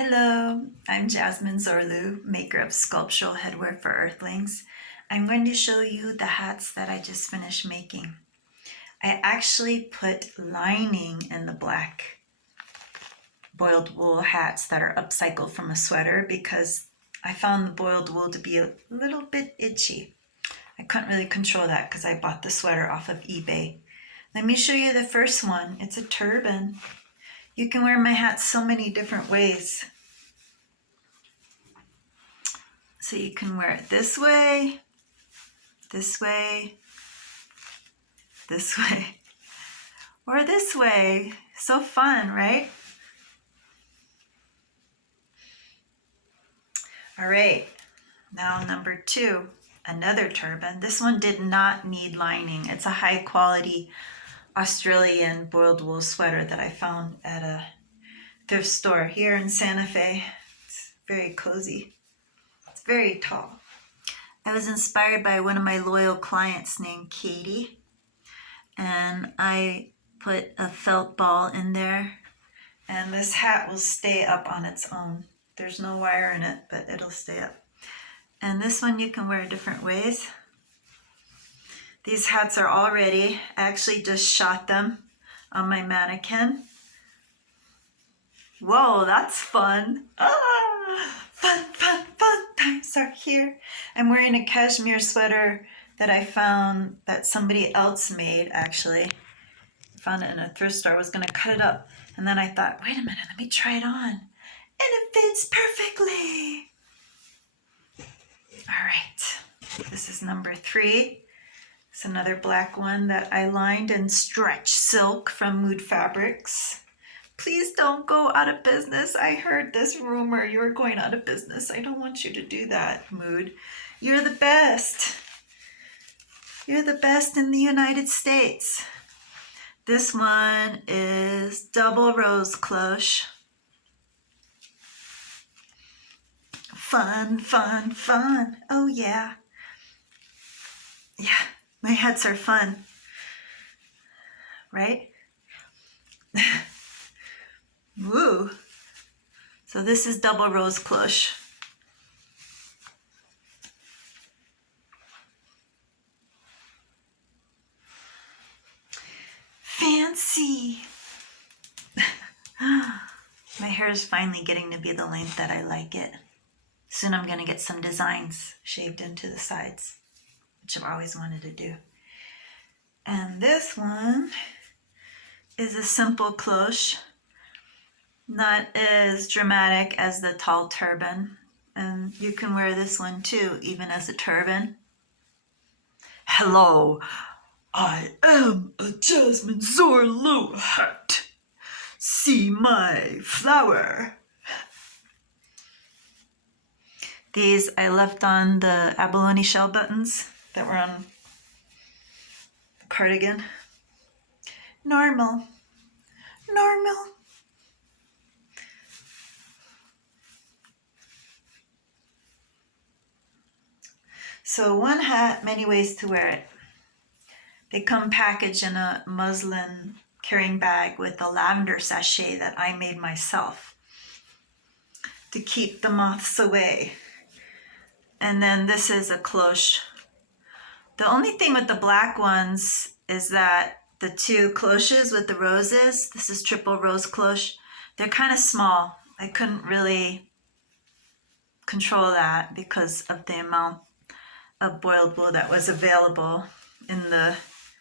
Hello, I'm Jasmine Zorlu, maker of sculptural headwear for Earthlings. I'm going to show you the hats that I just finished making. I actually put lining in the black boiled wool hats that are upcycled from a sweater because I found the boiled wool to be a little bit itchy. I couldn't really control that because I bought the sweater off of eBay. Let me show you the first one. It's a turban. You can wear my hat so many different ways. So you can wear it this way, this way, this way, or this way. So fun, right? All right, now number two, another turban. This one did not need lining. It's a high quality Australian boiled wool sweater that I found at a thrift store here in Santa Fe. It's very cozy. It's very tall. I was inspired by one of my loyal clients named Katie, and I put a felt ball in there, and this hat will stay up on its own. There's no wire in it, but it'll stay up. And this one you can wear different ways. These hats are all ready. I actually just shot them on my mannequin. Whoa, that's fun. Fun times are here. I'm wearing a cashmere sweater that I found that somebody else made, actually. I found it in a thrift store. I was going to cut it up. And then I thought, wait a minute, let me try it on. And it fits perfectly. All right. This is number 3. It's another black one that I lined in stretch silk from Mood Fabrics. Please don't go out of business. I heard this rumor you're going out of business. I don't want you to do that, Mood. You're the best. You're the best in the United States. This one is double rose cloche. Fun. Oh yeah. Yeah, my hats are fun. Right? Woo! So this is double rose cloche. Fancy! My hair is finally getting to be the length that I like it. Soon I'm going to get some designs shaved into the sides, which I've always wanted to do. And this one is a simple cloche. Not as dramatic as the tall turban. And you can wear this one too, even as a turban. Hello, I am a Jasmine Zorlu hat. See my flower. These I left on the abalone shell buttons that were on the cardigan. Normal. So one hat, many ways to wear it. They come packaged in a muslin carrying bag with a lavender sachet that I made myself to keep the moths away. And then this is a cloche. The only thing with the black ones is that the 2 cloches with the roses, this is triple rose cloche, they're kind of small. I couldn't really control that because of the amount of boiled wool that was available in the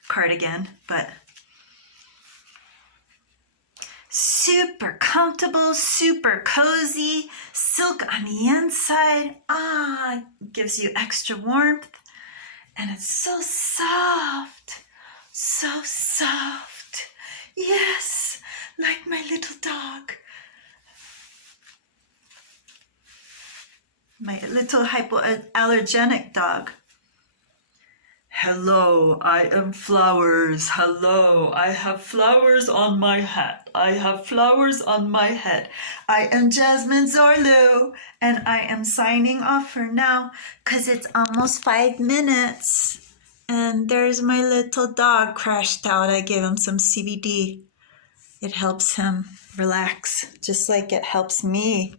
cardigan, but super comfortable, super cozy, silk on the inside. Gives you extra warmth, and it's so soft, so soft. Yes, like my little dog. My little hypoallergenic dog. Hello, I am flowers. Hello, I have flowers on my hat. I have flowers on my head. I am Jasmine Zorlu, and I am signing off for now because it's almost 5 minutes. And there's my little dog crashed out. I gave him some CBD. It helps him relax, just like it helps me